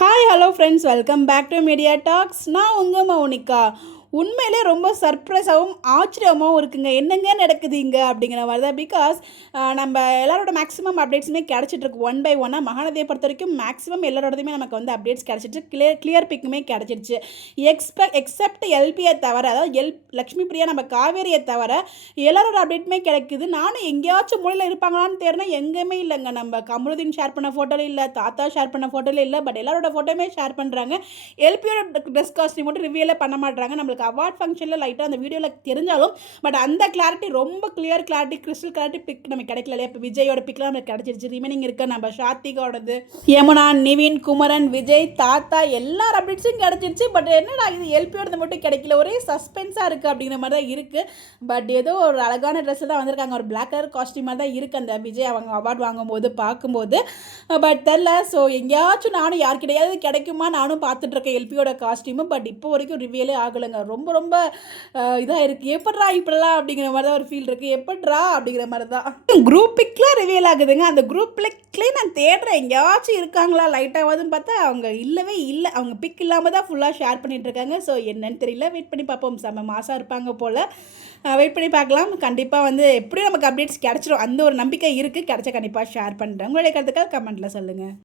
Hi hello friends, welcome back to media talks. நான் உங்கள் மௌனிகா. உண்மையிலே ரொம்ப சர்ப்ரைஸாகவும் ஆச்சரியமாகவும் இருக்குங்க. என்னங்க நடக்குது இங்கே அப்படிங்கிற மாதிரி தான். பிகாஸ் நம்ம எல்லாரோட மேக்ஸிமம் அப்டேட்ஸுமே கிடச்சிட்ருக்கு ஒன் பை ஒன்னாக. மகாநதியை பொறுத்த வரைக்கும் மேக்ஸிமம் எல்லாரோடதுமே நமக்கு வந்து அப்டேட்ஸ் கிடச்சிட்டு கிளியர் பிக்குமே கிடச்சிருச்சு. எக்ஸப்ட் எல்பியை தவிர, அதாவது லக்ஷ்மி பிரியா நம்ம காவேரியை தவிர எல்லாரோட அப்டேட்டுமே கிடைக்குது. நானும் எங்கேயாச்சும் மூலையில் இருப்பாங்களான்னு தேர்னா எங்கேயுமே இல்லைங்க. நம்ம கமருதீன் ஷேர் பண்ண ஃபோட்டோவில் இல்லை, தாத்தா ஷேர் பண்ண ஃபோட்டோவில் இல்லை, பட் எல்லாரோட ஃபோட்டோமே ஷேர் பண்ணுறாங்க. எல்பியோட ட்ரெஸ் காஸ்டியூம் மட்டும் ரிவியூலே பண்ண மாட்டாங்க. நம்மளுக்கு அவார்ட் ஃபங்க்ஷனில் லைட்டாக அந்த வீடியோவில் தெரிஞ்சாலும் பட் அந்த கிளாரிட்டி, ரொம்ப clear clarity, crystal clarity pic நமக்கு கிடைக்கல இல்லையா. இப்போ விஜயோட பிக்லாம் நமக்கு கிடச்சிருச்சு. ரிமைனிங் இருக்க நம்ம ஷாத்திகாவோடது, யமுனா, நிவின், குமரன், விஜய், தாத்தா எல்லார் அப்டேட்ஸும் கிடச்சிருச்சு. பட் என்னடா இது எல்பியோடது மட்டும் கிடைக்கல, ஒரே சஸ்பென்ஸாக இருக்குது அப்படிங்கிற மாதிரி தான் இருக்குது. பட் ஏதோ ஒரு அழகான ட்ரெஸ்ஸு தான் வந்திருக்காங்க. ஒரு பிளாக் கலர் காஸ்டியூமாக தான் இருக்குது அந்த விஜய் அவங்க அவார்டு வாங்கும்போது பார்க்கும்போது. பட் தெரில. ஸோ எங்கேயாச்சும் நானும் யார்கிட்டையாவது கிடைக்குமா நானும் பார்த்துட்ருக்கேன் எல்பியோட காஸ்டியூமு. பட் இப்போ வரைக்கும் ரிவியலே ஆகலைங்க. ரொம்ப ரொம்ப இதாக இருக்குது. எப்பட்றா இப்படிலாம் அப்படிங்கிற மாதிரி தான் ஒரு ஃபீல் இருக்குது. எப்பட்றா அப்படிங்கிற மாதிரி தான். குரூப் பிக்லாம் ரிவியல் ஆகுதுங்க. அந்த குரூப் பிக்லேயே நான் தேடுறேன் எங்கேயாச்சும் இருக்காங்களா லைட்டாவதுன்னு பார்த்தா அவங்க இல்லவே இல்லை. அவங்க பிக் இல்லாமல் தான் ஃபுல்லாக ஷேர் பண்ணிகிட்ருக்காங்க. ஸோ என்னன்னு தெரியல, வெயிட் பண்ணி பார்ப்போம். செம்ம மாசாக இருப்பாங்க போல். வெயிட் பண்ணி பார்க்கலாம். கண்டிப்பாக வந்து எப்படியும் நமக்கு அப்டேட்ஸ் கிடச்சிரும், அந்த ஒரு நம்பிக்கை இருக்குது. கிடச்சா கண்டிப்பாக ஷேர் பண்ணுறேன். உங்களுடைய கருத்துக்கள் கமெண்ட்டில் சொல்லுங்கள்.